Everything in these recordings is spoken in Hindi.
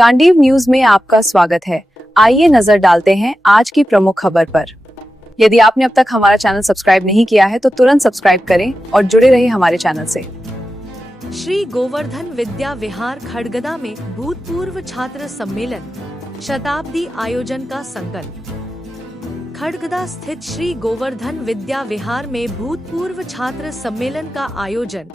गांडीव न्यूज में आपका स्वागत है। आइए नजर डालते हैं आज की प्रमुख खबर पर। यदि आपने अब तक हमारा चैनल सब्सक्राइब नहीं किया है तो तुरंत सब्सक्राइब करें और जुड़े रहिए हमारे चैनल से। श्री गोवर्धन विद्या विहार खड़गदा में भूतपूर्व छात्र सम्मेलन शताब्दी आयोजन का संकल्प। खड़गदा स्थित श्री गोवर्धन विद्या विहार में भूतपूर्व छात्र सम्मेलन का आयोजन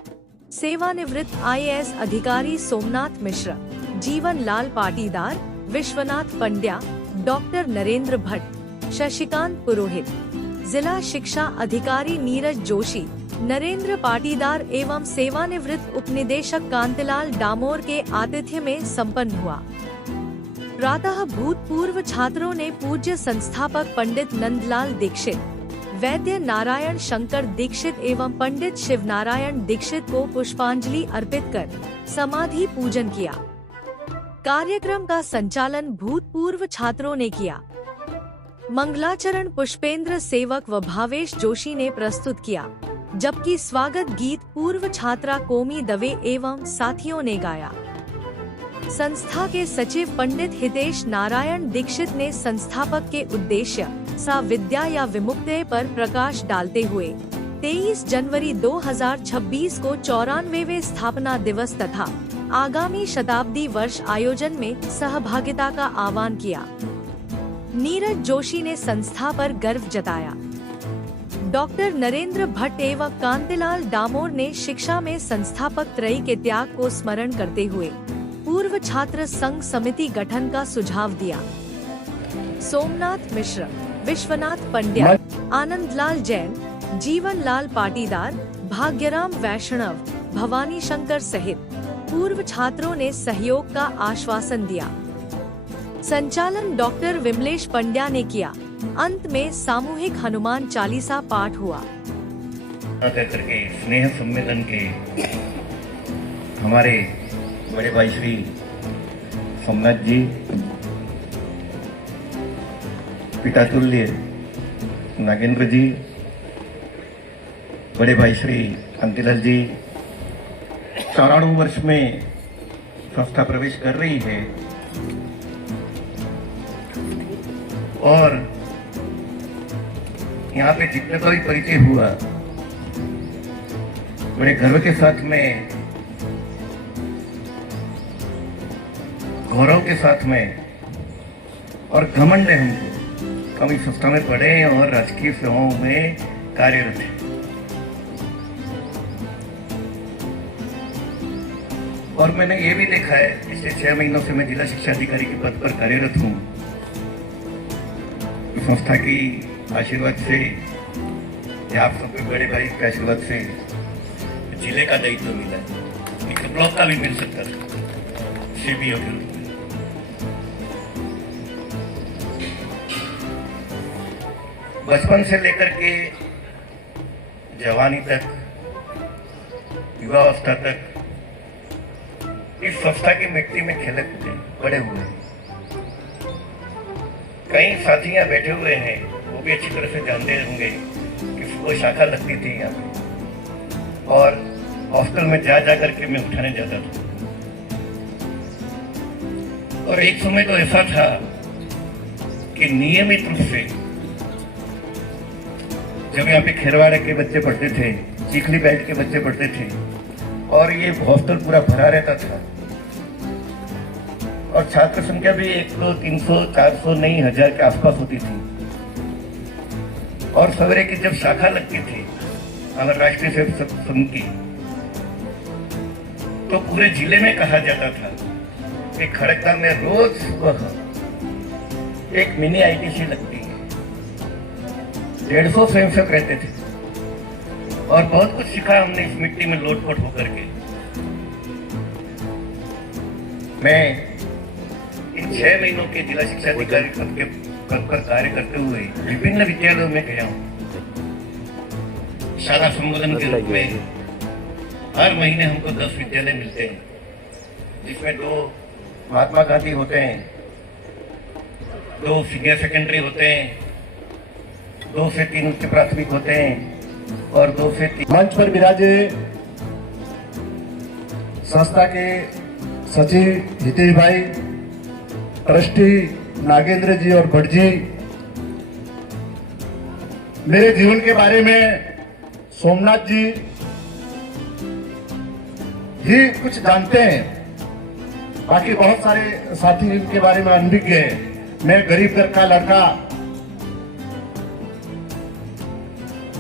सेवानिवृत्त IAS अधिकारी सोमनाथ मिश्रा, जीवन लाल पाटीदार, विश्वनाथ पंड्या, डॉक्टर नरेंद्र भट्ट, शशिकांत पुरोहित, जिला शिक्षा अधिकारी नीरज जोशी, नरेंद्र पाटीदार एवं सेवानिवृत्त उपनिदेशक कांतिलाल डामोर के आतिथ्य में संपन्न हुआ। प्रातः भूतपूर्व छात्रों ने पूज्य संस्थापक पंडित नंदलाल दीक्षित, वैद्य नारायण शंकर दीक्षित एवं पंडित शिवनारायण दीक्षित को पुष्पांजलि अर्पित कर समाधि पूजन किया। कार्यक्रम का संचालन भूतपूर्व छात्रों ने किया। मंगलाचरण पुष्पेंद्र सेवक व भावेश जोशी ने प्रस्तुत किया, जबकि स्वागत गीत पूर्व छात्रा कोमी दवे एवं साथियों ने गाया। संस्था के सचिव पंडित हितेश नारायण दीक्षित ने संस्थापक के उद्देश्य सा विद्या या विमुक्ति पर प्रकाश डालते हुए 23 जनवरी 2026 को 94वें स्थापना दिवस तथा आगामी शताब्दी वर्ष आयोजन में सहभागिता का आह्वान किया। नीरज जोशी ने संस्था पर गर्व जताया। डॉक्टर नरेंद्र भट्ट एवं कांतिलाल डामोर ने शिक्षा में संस्थापक त्रयी के त्याग को स्मरण करते हुए पूर्व छात्र संघ समिति गठन का सुझाव दिया। सोमनाथ मिश्रा, विश्वनाथ पंड्या, आनंदलाल जैन, जीवन लाल पाटीदार, भाग्यराम वैष्णव, भवानी शंकर सहित पूर्व छात्रों ने सहयोग का आश्वासन दिया। संचालन डॉक्टर विमलेश पंड्या ने किया। अंत में सामूहिक हनुमान चालीसा पाठ हुआ। करके स्नेह सम्मेलन के हमारे बड़े भाई श्री सोमनाथ जी, पितातुल्य नागेंद्र जी, बड़े भाई श्री कांतिलाल जी 94 वर्ष में संस्था प्रवेश कर रही है और यहाँ पे जितने का भी परिचय हुआ बड़े गर्व के साथ में, गौरव के साथ में और घमंड है हमको, हम इस संस्था में पढ़े और राजकीय सेवाओं में कार्यरत हैं। और मैंने ये भी देखा है, पिछले 6 महीनों से मैं जिला शिक्षा अधिकारी के पद पर कार्यरत हूँ। संस्था की आशीर्वाद से या आप सबके बड़े भाई के आशीर्वाद से जिले का दायित्व मिला है, एक ब्लॉक का भी मिल सकता था CBO के रूप में। बचपन से लेकर के जवानी तक, युवावस्था तक इस संस्था की मिट्टी में खेले कूदे बड़े हुए हैं। कई साथी यहाँ बैठे हुए हैं, वो भी अच्छी तरह से जानते होंगे कि वो शाखा लगती थी यहाँ पे और हॉस्टल में जा जा करके मैं उठाने जाता था। और एक समय तो ऐसा था कि नियमित रूप से जब यहाँ पे खेरवाड़े के बच्चे पढ़ते थे, चिखली बैठ के बच्चे पढ़ते थे और ये हॉस्टल पूरा भरा रहता था और छात्र संख्या भी 100, 300, 400 नहीं 1000 के आसपास होती थी। और सवेरे की जब शाखा लगती थी अगर राष्ट्रीय सेवक संघ की, तो पूरे जिले में कहा जाता था कि खड़गदा में रोज सुबह एक मिनी ITC लगती है। 150 स्वयंसेवक रहते थे और बहुत कुछ सीखा हमने इस मिट्टी में लोटपोट होकर के। मैं इन 6 महीनों के जिला शिक्षा अधिकारी पद पर कार्य करते हुए विभिन्न विद्यालयों में गया हूँ। शाला संबोधन के रूप में हर महीने हमको 10 विद्यालय मिलते हैं, जिसमें 2 महात्मा गांधी होते हैं, 2 सीनियर सेकेंडरी होते हैं, 2 से 3 उच्च प्राथमिक होते हैं और 2 से 3 मंच पर विराजे संस्था के सचिव हितेश भाई, ट्रस्टी नागेंद्र जी और भट्ट जी मेरे जीवन के बारे में सोमनाथ जी ही कुछ जानते हैं, बाकी बहुत सारे साथी इनके बारे में अनभिज्ञ हैं। मैं गरीब घर का लड़का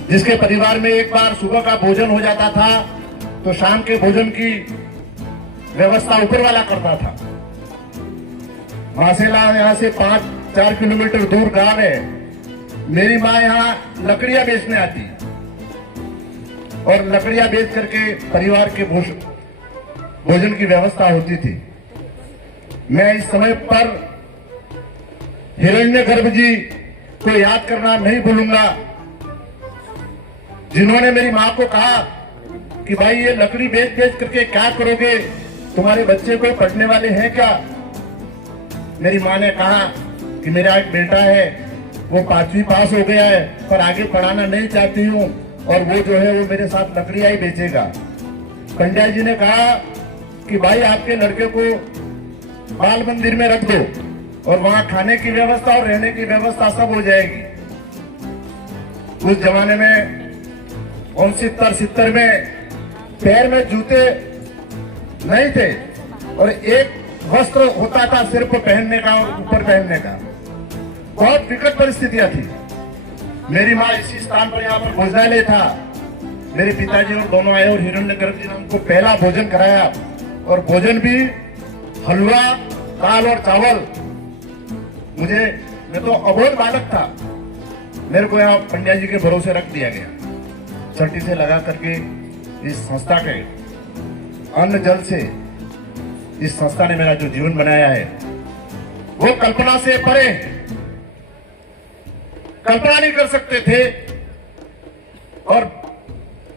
जिसके परिवार में एक बार सुबह का भोजन हो जाता था तो शाम के भोजन की व्यवस्था ऊपर वाला करता था। मासेला यहाँ से 5-4 किलोमीटर दूर गांव है। मेरी माँ यहाँ लकड़ियां बेचने आती और लकड़ियां बेच करके परिवार के भोजन की व्यवस्था होती थी। मैं इस समय पर हिरण्यगर्भ जी को याद करना नहीं भूलूंगा, जिन्होंने मेरी माँ को कहा कि भाई ये लकड़ी बेच बेच करके क्या करोगे, तुम्हारे बच्चे को पढ़ने वाले हैं क्या? मेरी माँ ने कहा कि मेरा एक बेटा है, वो 5वीं पास हो गया है पर आगे पढ़ाना नहीं चाहती हूँ और वो जो है वो मेरे साथ लकड़ियां ही बेचेगा। पंडित जी ने कहा कि भाई आपके लड़के को बाल मंदिर में रख दो और वहां खाने की व्यवस्था और रहने की व्यवस्था सब हो जाएगी। उस जमाने में 69-70 में पैर में जूते नहीं थे और एक वस्त्र होता था सिर्फ पहनने का और ऊपर पहनने का। बहुत विकट परिस्थितियां थी। मेरी माँ इसी स्थान पर यहाँ पर भोजनालय था, मेरे पिताजी और दोनों आए और हिरण्यगर्भ जी ने उनको पहला भोजन कराया और भोजन भी हलवा, दाल और चावल। मैं तो अबोध बालक था, मेरे को यहाँ पंडिया जी के भरोसे रख दिया गया। छठी से लगा करके इस संस्था के अन्न जल से इस संस्था ने मेरा जो जीवन बनाया है वो कल्पना से परे, कल्पना नहीं कर सकते थे। और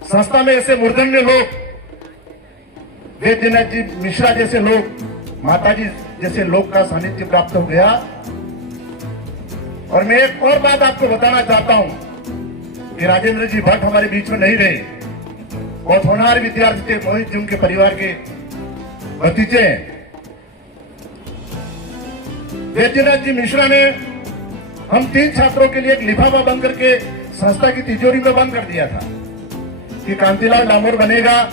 संस्था में ऐसे मूर्धन्य लोग, वैद्यनाथ जी मिश्रा जैसे लोग, माताजी जैसे लोग का सानिध्य प्राप्त हो गया। और मैं एक और बात आपको बताना चाहता हूं कि राजेंद्र जी भट्ट हमारे बीच में नहीं रहे, बहुत होनहार विद्यार्थी थे, मोहित जी उनके परिवार के भतीजे हैं। वैद्यनाथ जी मिश्रा ने हम 3 छात्रों के लिए एक लिफाफा बंद करके संस्था की तिजोरी में बंद कर दिया था कि कांतिलाल डामोर बनेगा,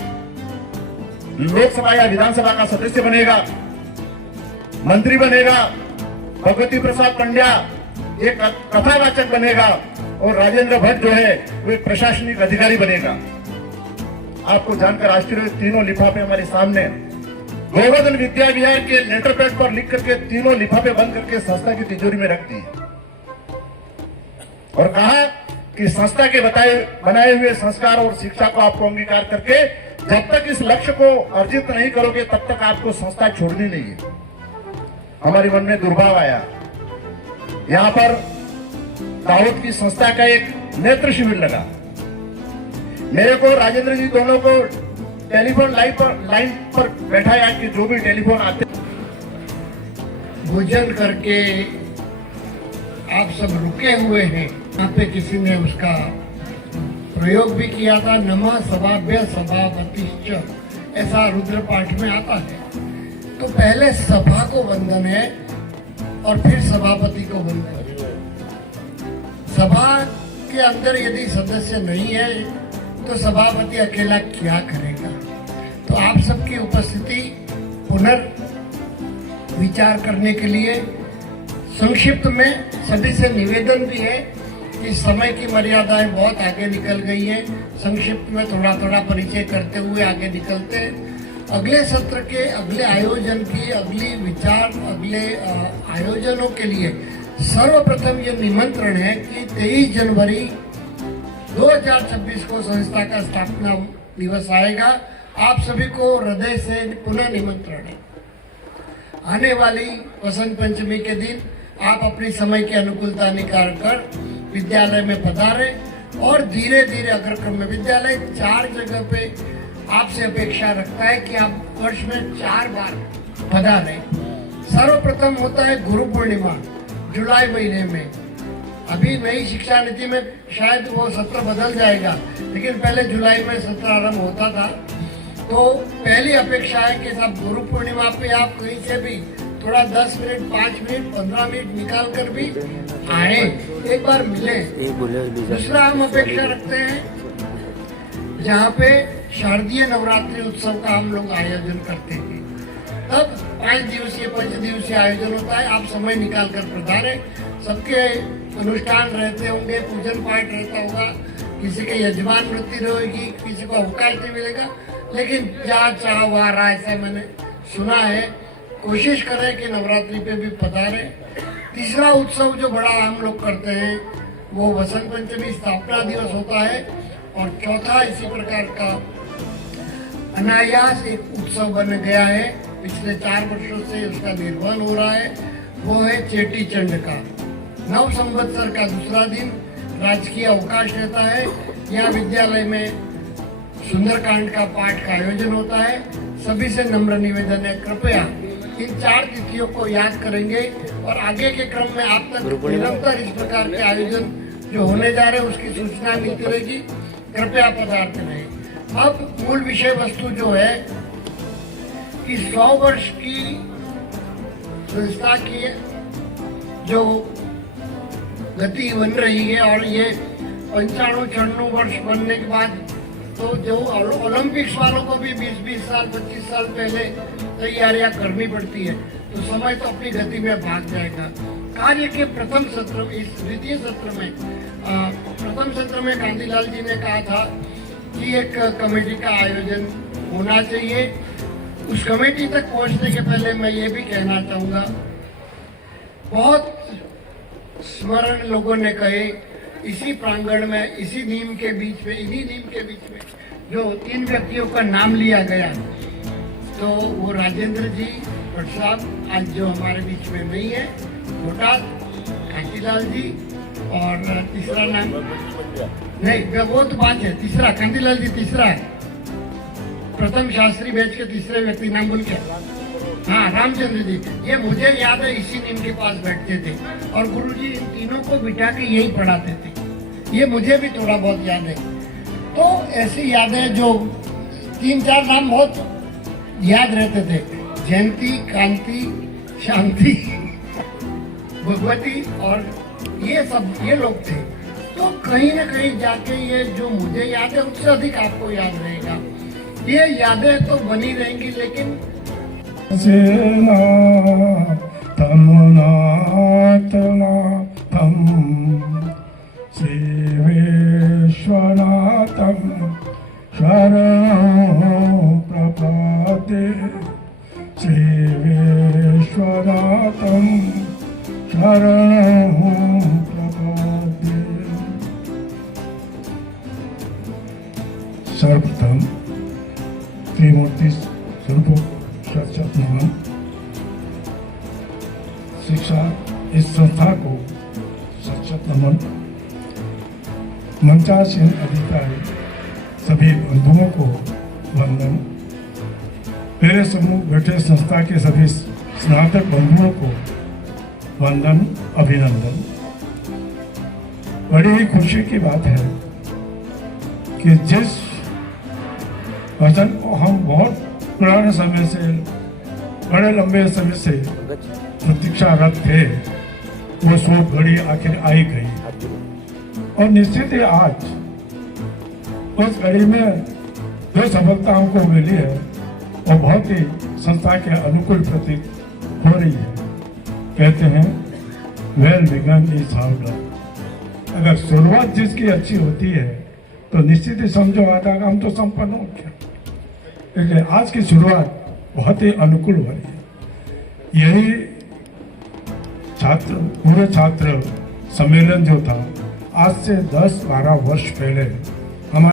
लोकसभा या विधानसभा का सदस्य बनेगा, मंत्री बनेगा, भगवती प्रसाद पंड्या एक कथावाचक बनेगा और राजेंद्र भट्ट जो है वो एक प्रशासनिक अधिकारी बनेगा। आपको जानकर आश्चर्य, तीनों लिफाफे हमारे सामने गोवर्धन विद्या विहार के लेटर पैड पर लिख करके तीनों लिफाफे बंद करके संस्था की तिजोरी में रख दिए और कहा कि संस्था के बनाए हुए संस्कार और शिक्षा को आपको अंगीकार करके जब तक इस लक्ष्य को अर्जित नहीं करोगे तब तक आपको संस्था छोड़नी नहीं है। हमारे मन में दुर्भाव आया। यहाँ पर दाऊद की संस्था का एक नेत्र शिविर लगा। मेरे को राजेंद्र जी दोनों को टेलीफोन लाइन पर बैठाया कि जो भी टेलीफोन आते भोजन करके आप सब रुके हुए हैं। यहाँ पे किसी ने उसका प्रयोग भी किया था, नमः सभाभ्य सभापतिश्च, ऐसा रुद्र पाठ में आता है। तो पहले सभा को वंदन है और फिर सभापति को वंदन है। सभा के अंदर यदि सदस्य नहीं है तो सभापति अकेला क्या करेगा। तो आप सबकी उपस्थिति पुनर्विचार करने के लिए संक्षिप्त में सभी से निवेदन भी है कि समय की मर्यादाएं बहुत आगे निकल गई है। संक्षिप्त में थोड़ा थोड़ा परिचय करते हुए आगे निकलते हैं। अगले सत्र के अगले आयोजन की अगली विचार अगले आयोजनों के लिए सर्वप्रथम ये निमंत्रण है कि 23 जनवरी 2026 को संस्था का स्थापना दिवस आएगा। आप सभी को हृदय से पुनः निमंत्रण है। आने वाली वसंत पंचमी के दिन आप अपनी समय की अनुकूलता निकाल कर विद्यालय में पधारे और धीरे धीरे अग्रक्रम में विद्यालय 4 जगह पे आपसे अपेक्षा रखता है कि आप वर्ष में 4 बार पधारें। सर्वप्रथम होता है गुरु पूर्णिमा जुलाई महीने में। अभी नई शिक्षा नीति में शायद वो सत्र बदल जाएगा, लेकिन पहले जुलाई में सत्र आरंभ होता था। तो पहली अपेक्षा है कि सब गुरु पूर्णिमा पे आप कहीं से भी थोड़ा 10 मिनट, 5 मिनट, 15 मिनट निकाल कर भी आए, एक बार मिले। दूसरा हम अपेक्षा रखते हैं जहाँ पे शारदीय नवरात्रि उत्सव का हम लोग आयोजन करते हैं, तब 5 दिवसीय 5 दिवसीय आयोजन होता है। आप समय निकाल कर पधारे। सबके अनुष्ठान रहते होंगे, पूजन पाठ रहता होगा, किसी के यजमान वृत्ति रहेगी, किसी को अवकाश नहीं मिलेगा, लेकिन जहाँ चाह वहाँ रहा, ऐसा मैंने सुना है। कोशिश करें कि नवरात्रि पे भी पधारे। तीसरा उत्सव जो बड़ा हम लोग करते हैं वो वसंत पंचमी स्थापना दिवस होता है, और चौथा इसी प्रकार का अनायास एक उत्सव बन गया है, पिछले 4 वर्षों से उसका निर्वहन हो रहा है, वो है चेटी चंड का। नव संवत्सर का दूसरा दिन राजकीय अवकाश रहता है। यहाँ विद्यालय में सुंदरकांड का पाठ का आयोजन होता है। सभी से नम्र निवेदन है, कृपया इन 4 तिथियों को याद करेंगे, और आगे के क्रम में आप तक निरंतर इस प्रकार के आयोजन जो होने जा रहे हैं उसकी सूचना मिलती रहेगी। कृपया पधारते रहें। अब मूल विषय वस्तु जो है कि 100 वर्ष की संस्था की जो गति बन रही है, और ये 95-96 वर्ष बनने के बाद तो जो ओलंपिक्स वालों को भी 20-20 साल 25 साल पहले तैयारियां करनी पड़ती है, तो समय तो अपनी गति में भाग जाएगा। कार्य के प्रथम सत्र, इस द्वितीय सत्र में प्रथम सत्र में कांतिलाल जी ने कहा था कि एक कमेटी का आयोजन होना चाहिए। उस कमेटी तक पहुंचने के पहले मैं ये भी कहना चाहूँगा, बहुत स्मरण लोगों ने कहे, इसी प्रांगण में, इसी नीम के बीच में, इन्हीं नीम के बीच में जो 3 व्यक्तियों का नाम लिया गया, तो वो राजेंद्र जी भट्ट साहब आज जो हमारे बीच में नहीं है, बोटाद, कांतिलाल जी, और तीसरा नाम नहीं, वो तो बात है, तीसरा कांतिलाल जी तीसरा है, प्रथम शास्त्री बैच के तीसरे व्यक्ति नाम बोल के, हाँ रामचंद्र जी। ये मुझे याद है, इसी नीम के पास बैठते थे और गुरुजी इन तीनों को बिठा के यही पढ़ाते थे। ये मुझे भी थोड़ा बहुत याद है। तो ऐसी यादें जो 3-4 नाम बहुत याद रहते थे, जयंती, कांति, शांति, भगवती, और ये लोग थे। तो कहीं ना कहीं जाके ये जो मुझे याद है उससे अधिक आपको याद रहेगा। ये यादें तो बनी रहेंगी, लेकिन सेना तमुनाथ नाथम श्री विश्वनाथम शरणं प्रपद्ये श्री विश्वनाथम शरणं प्रपद्ये। सर्वप्रथम त्रिमूर्ति स्वरूप नमन। शिक्षा इस संस्था को सचत नमन। मंचासीन अधिकारी सभी बंधुओं को वंदन। मेरे सम्मुख बैठे संस्था के सभी स्नातक बंधुओं को वंदन, अभिनंदन। बड़ी ही खुशी की बात है कि जिस वचन को हम बहुत पुराने समय से, बड़े लंबे समय से प्रतीक्षारत थे, वो सोच घड़ी आखिर आई गई, और निश्चित ही आज उस घड़ी में जो सफलता हमको मिली है वो बहुत ही संस्था के अनुकूल प्रतीत हो रही है। कहते हैं well begun is how done. अगर शुरुआत जिसकी अच्छी होती है तो निश्चित ही समझो आधा काम तो संपन्न हो गया। इसलिए आज की शुरुआत बहुत ही अनुकूल हो रही है। यही पूरे छात्र सम्मेलन जो था आज से 10-12 वर्ष पहले